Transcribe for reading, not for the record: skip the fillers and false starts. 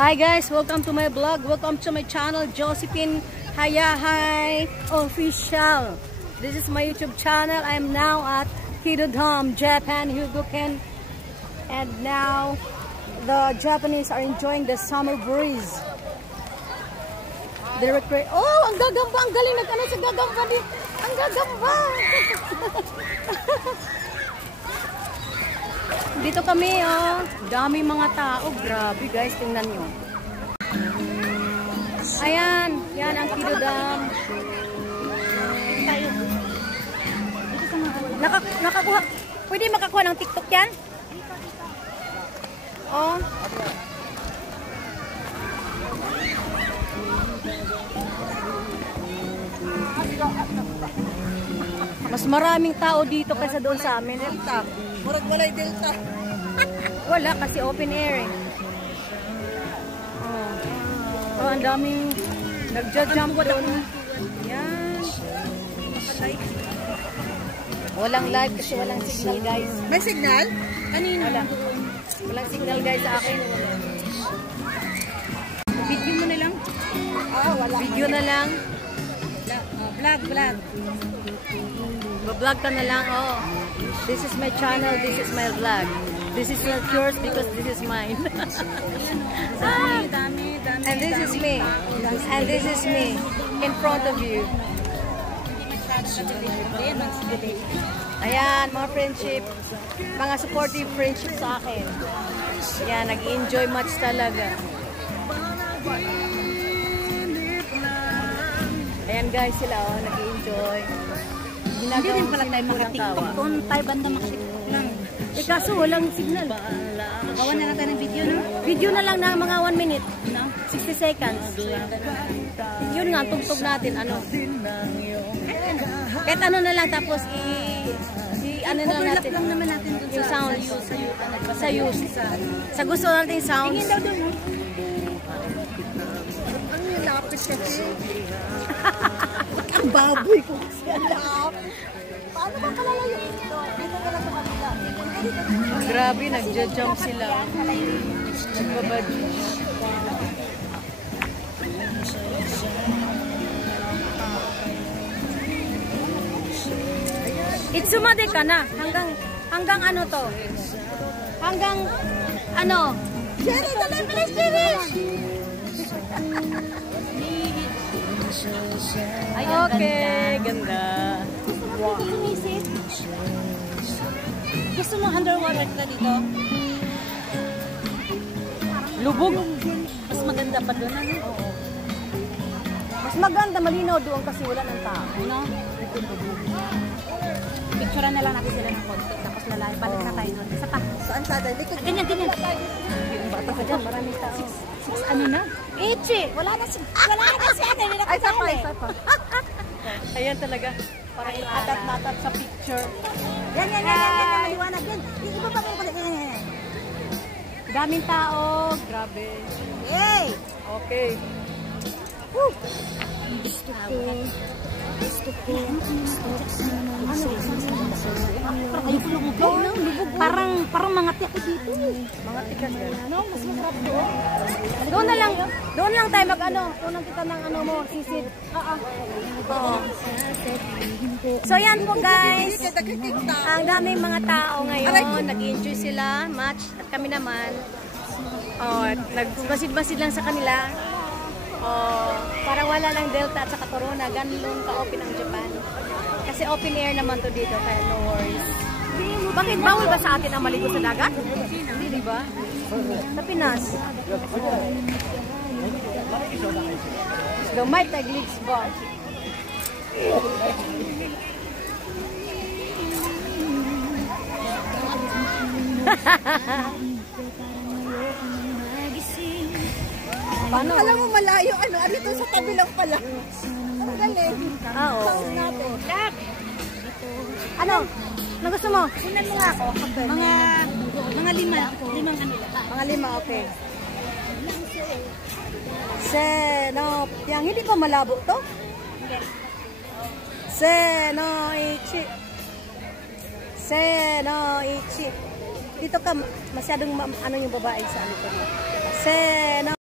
Hi guys, welcome to my vlog. Welcome to my channel, Josephine Hayahay Official. This is my YouTube channel. I am now at Kidodome, Japan, Hyugoken. And now the Japanese are enjoying the summer breeze. Oh, ang gagamba, ang galing nag-ano sa gagamba din. Ang gagamba. Dito kami, oh. Dami mga tao. Grabe, guys. Tingnan nyo. Ayan. Yan ang Kidodome. Nakakuha. Pwede makakuha ng TikTok yan? Oh. Mas maraming tao dito kaysa doon sa amin. Delta. Murag walay Delta. Wala kasi open air eh. Oh, ang daming nagja-jump doon. Yan. Walang live kasi walang signal, guys. May signal? Kanina. Walang signal, guys, sa akin. Video mo na lang. Wala. Video na lang. Vlog. Vlog ka na lang, oh. This is my channel, this is my vlog. This is not yours because this is mine. And this is me. And this is me in front of you. Ayan, mga friendship. Mga supportive friendship sa akin. Ayan, nag-enjoy much talaga. Ayan guys sila, oh, nag-enjoy. Hindi rin pala tayo maka-TikTok kung tayo banda maka-TikTok lang. Eh kaso walang signal. Gawa na lang tayo ng video, no? Video na lang na mga 1 minute. No? 60 seconds. Yun nga, tugtog natin, ano. Kahit ano na lang, tapos ano na natin. Lang naman natin dun yung sa sounds. sa use. Sa gusto natin sounds. Tingin daw dun, no? Ang lapit kasi. Ang baboy ko kasi alap. Paano ba kalalayo ito? Dito ka lang sa kanila. Grabe, nagja-jump sila. Nagbabadge. Itsumade ka na. Hanggang ano to? Hanggang ano? Jerry, dali, bilis, Jerry! Okay, ganda. Wow. Gusto mo underwater ka dito? Lubog. Mas maganda pa doon, ano? Oo. Mas maganda, malinaw doon kasi wala ng tao. No? Picturean na lang natin sila ng konti. Tapos lalaki, balik na tayo doon. Isa pa. Saan sa atin? Ganyan. Yung bata ka dyan, maraming tao. 6 ano na? 8. Wala na kasi ano. Ay, isa pa. Ayan talaga. Parang atat-natat sa picture. Yan. Maliwanag yan. Yung iba pa pala. Yan. Daming tao. Grabe. Hey! Okay. Woo! Gusto ko. Parang mangati ako dito. Mangati ka siya. Ano? Mas masarap doon. Doon lang tayo mag-ano. Unang kita ng ano mo, sisid. Oo. So yan po guys. Ang daming mga tao ngayon. Nag-enjoy sila. Match. At kami naman. Nagbasid-basid lang sa kanila. Para wala lang Delta at saka Corona. Ganun ka-open ang Japan. Kasi open air naman to dito. Kaya no worries. Bakit bawal ba sa atin ang maligo sa dagat? Hindi, di ba? Sa Pinas. Gamay tagligs ba? Paano? Alam mo malayo, ano ito sa tabi lang pala. Ang galing. Oo. Sound natin. Kap! Ano? Ano gusto mo? Kunan mo nga ako. Mga 5. 5 ano. Mga 5, okay. Yang hindi pa malabo to? Hindi. Senoichi. Dito ka masyadong ano yung babae sa ano ko.